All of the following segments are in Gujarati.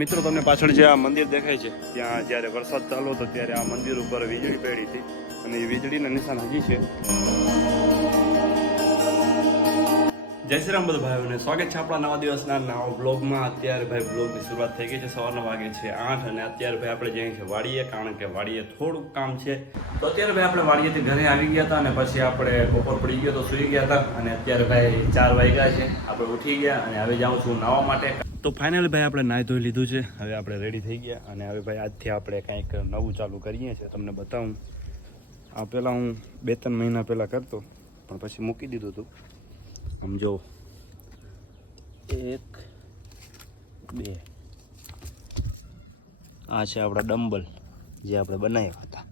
મિત્રો તમને પાછળ જે આ મંદિર દેખાય છે ત્યાં જ્યારે વરસાદ ચાલુ હતો ત્યારે આ મંદિર ઉપર વીજળી પડી હતી અને એ વીજળીના નિશાન હજી છે. જય શ્રી રામ બધા ભાઈઓને સ્વાગત છે આપણા નવા દિવસના નવા બ્લોગમાં. અત્યારે ભાઈ બ્લોગની શરૂઆત થઈ ગઈ છે. સવારના વાગે છે 8 અને અત્યારે ભાઈ આપણે જઈએ છીએ વાડીએ, કારણ કે વાડીએ થોડુંક કામ છે. તો અત્યારે ભાઈ આપણે વાડીએથી ઘરે આવી ગયા હતા અને પછી આપણે બપોર પડી ગયો તો સૂઈ ગયા હતા અને અત્યારે ભાઈ 4 વાગ્યા છે. આપણે ઉઠી ગયા અને હવે જાઉં છું નાહવા માટે. તો ફાઇનલી ભાઈ આપણે નાહી ધોઈ લીધું છે. હવે આપણે રેડી થઈ ગયા અને હવે ભાઈ આજથી આપણે કંઈક નવું ચાલુ કરીએ છીએ. તમને બતાવું, આ પહેલાં હું 2-3 મહિના પહેલાં કરતો પણ પછી મૂકી દીધું હતું. સમજો 1 2 આ છે આપણા ડમ્બલ જે આપણે બનાવ્યા હતા,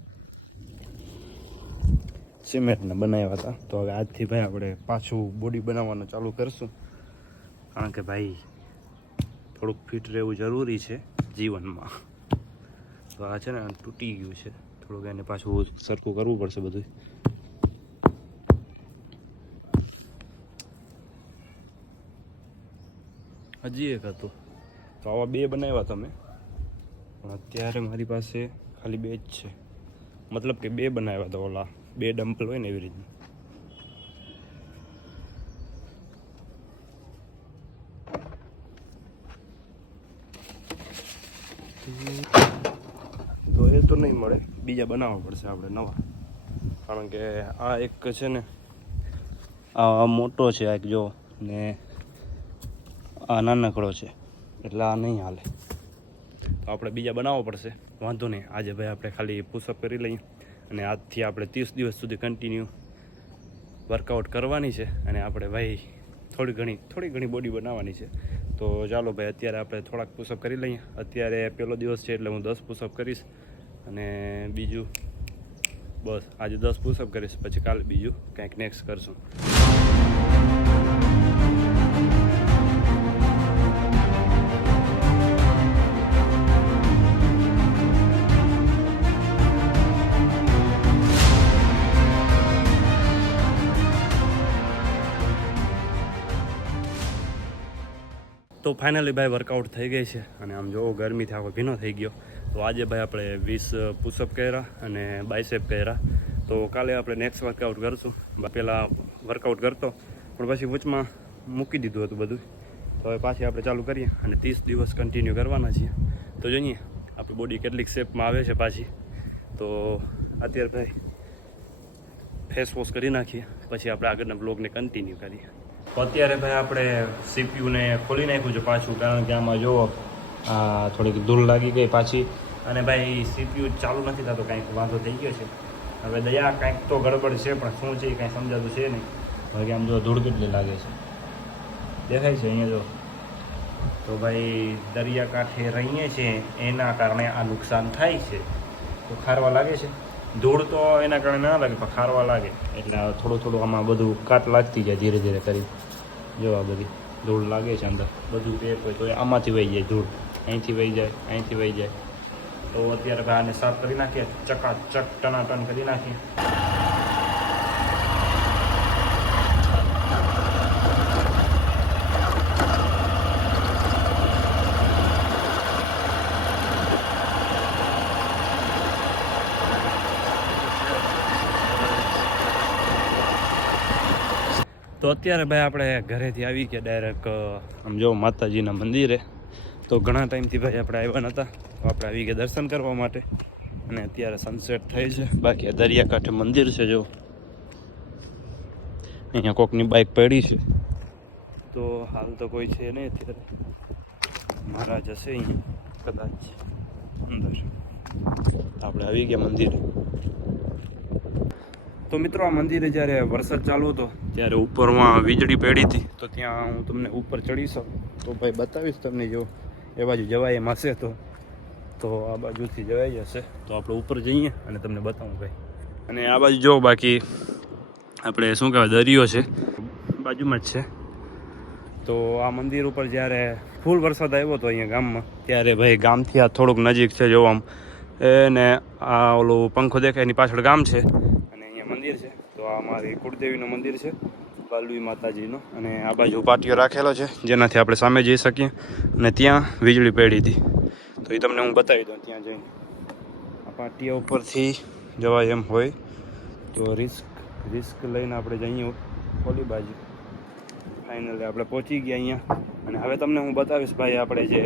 સિમેન્ટના બનાવ્યા હતા. તો હવે આજથી ભાઈ આપણે પાછું બોડી બનાવવાનું ચાલુ કરશું, કારણ કે ભાઈ થોડુંક ફિટ રહેવું જરૂરી છે જીવનમાં. તો આ છે ને તૂટી ગયું છે થોડુંક, એને પાછું સરખું કરવું પડશે બધું. હજી એક હતું તો આવા 2 બનાવ્યા તમે, પણ અત્યારે મારી પાસે ખાલી 2 જ છે. મતલબ કે 2 બનાવ્યા હતા, ઓલા 2 ડમ્પલ હોય ને એવી રીતના. તો એ તો નહીં મળે, બીજા બનાવવા પડશે આપણે નવા, કારણ કે આ એક છે ને આ મોટો છે આ એક જો, ને આ નાનકડો છે એટલે આ નહીં હાલે. તો આપણે બીજા બનાવવા પડશે. વાંધો નહીં, આજે ભાઈ આપણે ખાલી પુશઅપ કરી લઈએ અને આજથી આપણે 30 દિવસ સુધી કન્ટિન્યુ વર્કઆઉટ કરવાની છે અને આપણે ભાઈ થોડી ઘણી બોડી બનાવવાની છે. તો ચાલો ભાઈ અત્યારે આપણે થોડાક પુશઅપ કરી લઈએ. અત્યારે પહેલો દિવસ છે એટલે હું 10 પુશઅપ કરીશ અને બીજું બસ આજે 10 પુશઅપ કરીશ, પછી કાલે બીજું કંઈક નેક્સ્ટ કરશું. તો ફાઇનલી ભાઈ વર્કઆઉટ થઈ ગઈ છે અને આમ જોવો ગરમીથી આખો ભીનો થઈ ગયો. તો આજે ભાઈ આપણે 20 પુશઅપ કર્યા અને બાયસેપ કર્યા. તો કાલે આપણે નેક્સ્ટ વર્કઆઉટ કરશું. પહેલાં વર્કઆઉટ કરતો પણ પછી વચમાં મૂકી દીધું હતું બધું. તો હવે પાછી આપણે ચાલુ કરીએ અને 30 દિવસ કન્ટિન્યુ કરવાના છીએ. તો જોઈએ આપણી બોડી કેટલીક શેપમાં આવે છે પાછી. તો અત્યારે ભાઈ ફેસ વોશ કરી નાખીએ, પછી આપણે આગળના બ્લોગને કન્ટિન્યુ કરીએ. તો અત્યારે ભાઈ આપણે સીપીયુને ખોલી નાખ્યું છે પાછું, કારણ કે આમાં જુઓ આ થોડીક ધૂળ લાગી ગઈ પાછી. અને ભાઈ સીપીયુ ચાલુ નથી થતો, કાંઈક વાંધો થઈ ગયો છે. હવે દયા કાંઈક તો ગડબડ છે, પણ શું છે એ કાંઈ સમજાતું છે નહીં. હવે આમ જો ધૂળ કેટલી લાગે છે દેખાય છે અહીંયા જો. તો ભાઈ દરિયાકાંઠે રહીએ છીએ એના કારણે આ નુકસાન થાય છે. તો ખારવા લાગે છે, ધૂળ તો એના કારણે ના લાગે પણ ખારવા લાગે એટલે થોડું આમાં બધું કાટ લાગતી જાય ધીરે ધીરે કરી. જો આ બધી ધૂળ લાગે છે અંદર, બધું પેક હોય તો આમાંથી વહી જાય ધૂળ, અહીંથી વહી જાય, અહીંથી વહી જાય. તો અત્યારે ભાઈ આને સાફ કરી નાખીએ, ચકાચક ટનાટન કરી નાખીએ. તો અત્યારે ભાઈ આપણે ઘરેથી આવી ગયા ડાયરેક્ટ આમ જો માતાજીના મંદિરે. તો ઘણા ટાઈમથી ભાઈ આપણે આવ્યા નહોતા, તો આપણે આવી ગયા દર્શન કરવા માટે. અને અત્યારે સનસેટ થઈ છે. બાકી દરિયાકાંઠે મંદિર છે જો, અહીંયા કોકની બાઇક પડી છે. તો હાલ તો કોઈ છે નહીં અત્યારે, મહારાજ હશે અહીંયા કદાચ અંદર. આપણે આવી ગયા મંદિરે. તો મિત્રો આ મંદિરે જ્યારે વરસાદ ચાલુ હતો ત્યારે ઉપરમાં વીજળી પડી હતી. તો ત્યાં હું તમને ઉપર ચડી શકું તો ભાઈ બતાવીશ તમને. જો એ બાજુ જવાય એમ હશે તો આ બાજુથી જવાઈ જશે. તો આપણે ઉપર જઈએ અને તમને બતાવું ભાઈ. અને આ બાજુ જો બાકી આપણે શું કહેવાય દરિયો છે બાજુમાં જ છે. તો આ મંદિર ઉપર જ્યારે ફૂલ વરસાદ આવ્યો હતો અહીંયા ગામમાં, ત્યારે ભાઈ ગામથી આ થોડુંક નજીક છે જો આમ. એને આ ઓલું પંખો દેખાય એની પાછળ ગામ છે અને અહીંયા મંદિર છે. તો આ મારી કુળદેવીનું મંદિર છે, બાલવી માતાજીનો. અને આ બાજુ પાટિયો રાખેલો છે જેનાથી આપણે સામે જઈ શકીએ. અને ત્યાં વીજળી પડી હતી. તો એ તમને હું બતાવી દઉં ત્યાં જઈને. આ પાટિયા ઉપરથી જવાય એમ હોય તો રિસ્ક લઈને આપણે જઈએ ઓલી બાજુ. ફાઇનલી આપણે પહોંચી ગયા અહીંયા. અને હવે તમને હું બતાવીશ ભાઈ, આપણે જે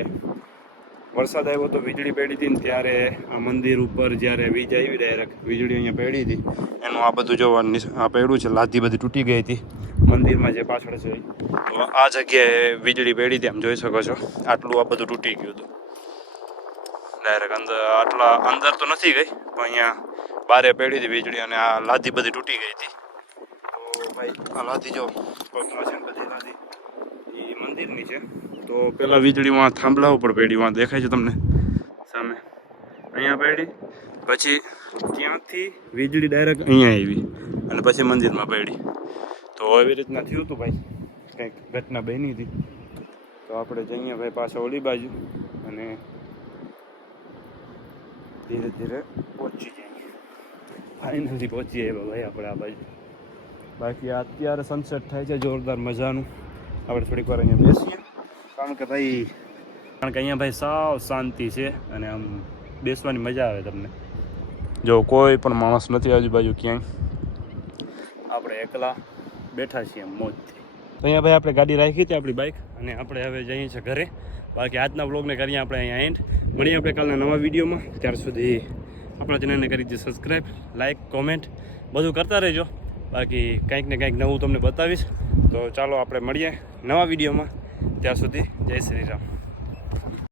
વરસાદ આવ્યો તો વીજળી પડી હતી ને ત્યારે આ મંદિર ઉપર જ્યારે વીજ આવી ડાયરેક્ટ વીજળી અહીંયા પડી હતી એનું આ બધું જોવાનું આ પડ્યું છે, લાદી બધી તૂટી ગઈ હતી મંદિરમાં જે પાછળ છે. તો આ જગ્યાએ વીજળી પડી હતી, આમ જોઈ શકો છો. આટલું આ બધું તૂટી ગયું હતું ડાયરેક્ટ અંદર તો નથી ગઈ પણ અહીંયા બારે પડી હતી વીજળી અને આ લાદી બધી તૂટી ગઈ હતી. તો ભાઈ આ લાદી જો પગમાં છે ને બધી લાદી એ મંદિરની છે. તો પેલા વીજળીમાં થાંભલા ઉપર પડી, વાં દેખાય છે તમને સામે, અહીંયા પડી, પછી ત્યાંથી વીજળી ડાયરેક્ટ અહીંયા આવી અને પછી મંદિરમાં પડી. તો એવી રીતના થયું હતું ભાઈ, કંઈક ઘટના બની હતી. તો આપણે જઈએ ભાઈ પાછા ઓલી બાજુ અને ધીરે ધીરે પહોંચી જઈએ. ફાઇનલી પહોંચી આવ્યા ભાઈ આપણે આ બાજુ. બાકી અત્યારે સનસેટ થાય છે જોરદાર મજાનું. આપણે થોડીક વાર અહીંયા બેસીએ કારણ કે અહીંયા ભાઈ સાવ શાંતિ છે અને આમ બેસવાની મજા આવે તમને. જો કોઈ પણ માણસ નથી આજુબાજુ ક્યાંય, આપણે એકલા બેઠા છીએ મોજથી. તો અહીંયા ભાઈ આપણે ગાડી રાખી હતી આપણી બાઇક અને આપણે હવે જઈએ છીએ ઘરે. બાકી આજના વ્લોગને કરીએ આપણે અહીંયા એન્ડ. મળીએ આપણે કાલના નવા વિડીયોમાં. ત્યાર સુધી આપણા ચેનલને કરી દે સબસ્ક્રાઈબ, લાઇક, કોમેન્ટ બધું કરતા રહેજો. બાકી કંઈક ને કંઈક નવું તમને બતાવીશ. તો ચાલો આપણે મળીએ નવા વિડીયોમાં. ત્યાં સુધી જય શ્રી રામ.